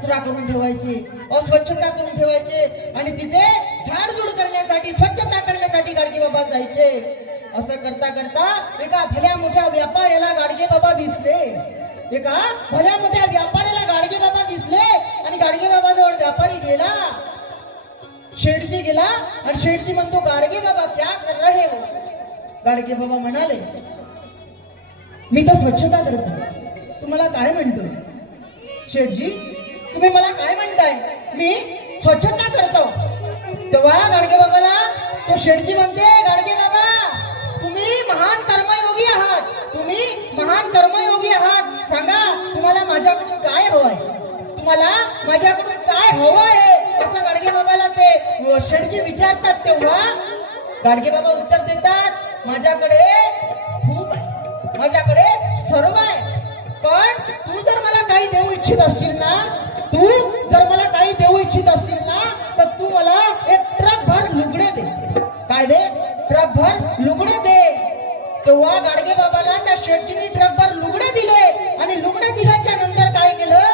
कचरा करून ठेवायचे, अस्वच्छता करून ठेवायचे आणि तिथे झाडझूड करण्यासाठी, स्वच्छता करण्यासाठी गाडगे बाबा जायचे. असं करता करता एका भल्या मोठ्या व्यापाऱ्याला गाडगे बाबा दिसले. एका भल्या मोठ्या व्यापाऱ्याला गाडगे बाबा दिसले आणि गाडगे बाबा जवळ व्यापारी गेला, शेठजी गेला आणि शेठजी म्हणतो, गाडगे बाबा क्या कर रहे हो? गाडगे बाबा म्हणाले, मी तर स्वच्छता करतो. तुम्हाला काय म्हणतो? शेठजी, तुम्ही मला काय म्हणताय? मी स्वच्छता करतो. तेव्हा गाडगे बाबाला तो शेठजी म्हणते, गाडगे बाबा तुम्ही महान कर्मयोगी आहात, तुम्ही महान कर्मयोगी आहात. सांगा तुम्हाला माझ्याकडून काय हवंय? तुम्हाला माझ्याकडून काय हवंय? असं गाडगे बाबाला ते शेठजी विचारतात. तेव्हा गाडगे बाबा उत्तर देतात, माझ्याकडे खूप आहे, माझ्याकडे सर्व आहे, पण तू जर मला काही देऊ इच्छित असशील ना, तू जर मला काही देऊ इच्छित असशील ना, तर तू मला एक ट्रक भर लुगडे दे. काय दे? ट्रक भर लुगडे दे. तेव्हा गाडगे बाबाला त्या शेठजीने ट्रक भर लुगडे दिले आणि लुगडे दिल्याच्या नंतर काय केलं,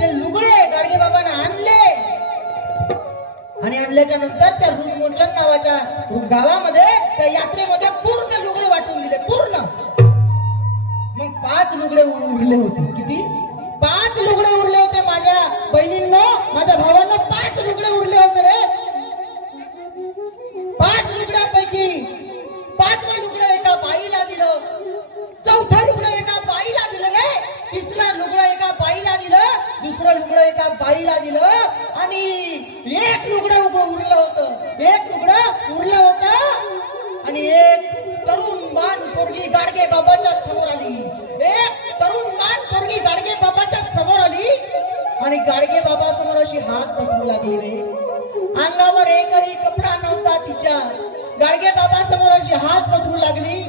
ते लुगडे गाडगे बाबांना आणले आणि आणल्याच्या नंतर त्या रुणमोचन नावाच्या गावामध्ये, त्या यात्रेमध्ये पूर्ण लुगडे वाटून दिले, पूर्ण. मग 5 लुगडे उरले होते. किती? 5 लुगडे उरले होते. माझ्या बहिणींनो, माझ्या भावांना 5 लुगडे उरले होते रे. 5 लुगड्यापैकी 5वा लुगडं एका बाईला दिलं, 4था लुगडं एका बाईला दिलं रे, 3रा लुगडं एका बाईला दिलं, 2रं लुगडं एका बाईला दिलं आणि 1 लुगडं उरलं होतं. 1 लुगडं उरलं होतं आणि एक तरुण बाण पोरगी गाडगे बाबाच्या समोर आली. एक तरुण बाण पोरगी गाडगे बाबाच्या समोर आली आणि गाडगे बाबा समोर अशी हात पसरू लागली रे. अंगावर एकही कपडा नव्हता तिच्या. गाडगे बाबा समोर अशी हात पसरू लागली,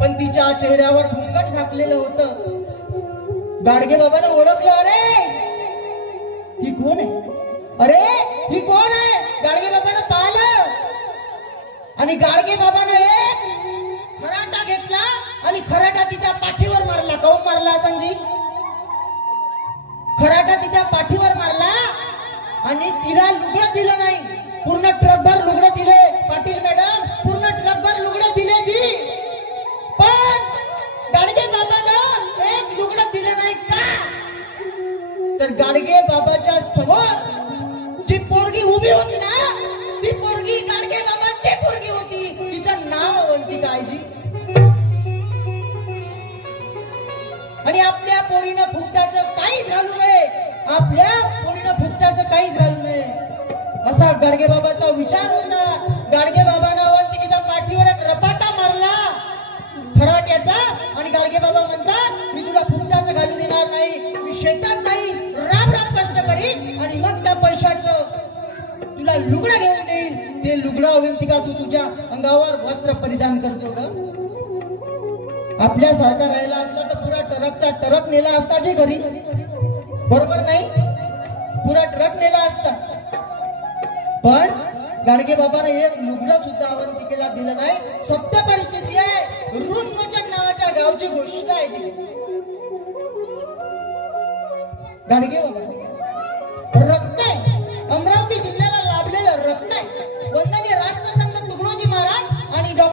पण तिच्या चेहऱ्यावर घुंगट झाकलेलं होतं. गाडगे बाबाने ओळखलं, अरे ही कोण आहे? अरे ही कोण आहे? गाडगे बाबाने पाहिलं आणि गाडगे बाबाने एक खराटा घेतला आणि खराटा तिच्या पाठीवर मारला. काऊन मारला संजी? खराटा तिच्या पाठीवर मारला आणि तिला लुगडं दिलं नाही. पूर्ण ट्रकभर लुगडं दिले. पाटील मॅडम, पूर्ण ट्रकभर लुगडं दिले जी, पण गाडगे बाबानं एक लुगडं दिलं नाही. का? तर गाडगे बाबाच्या समोर जी पोरगी उभी होती ना, ती पोरगी गाडगे बाबाची पोरगी होती. तिचं नाव अवंतिका आईजी. आणि आपल्या पोरीनं फुकटाचं काहीच घालू नये, आपल्या पोरीनं फुकटाचं काहीच घालू नये, असा गाडगे बाबाचा विचार होता. गाडगे बाबानं अवंतिकेच्या पाठीवर एक रपाटा मारला खराट्याचा आणि गाडगे बाबा म्हणतात, मी तुला फुकटाचं घालू देणार नाही, मी शेतात जाईन, राब राब कष्ट करीन आणि मग त्या पैशाचं तुला लुगडं घेऊन देईन. ते लुगडं अवंतिका तू तुझ्या अंगावर वस्त्र परिधान करतो का? आपल्यासारखा राहिला असता तर पुरा ट्रकचा ट्रक नेला असता जे घरी, बरोबर नाही? पुरा ट्रक नेला असता. पण गाडगे बाबाने एक लुगडं सुद्धा अवंतिकेला दिलं नाही. सत्य परिस्थिती आहे. रुणमोचन नावाच्या गावची गोष्ट आहे. गाडगे बाबा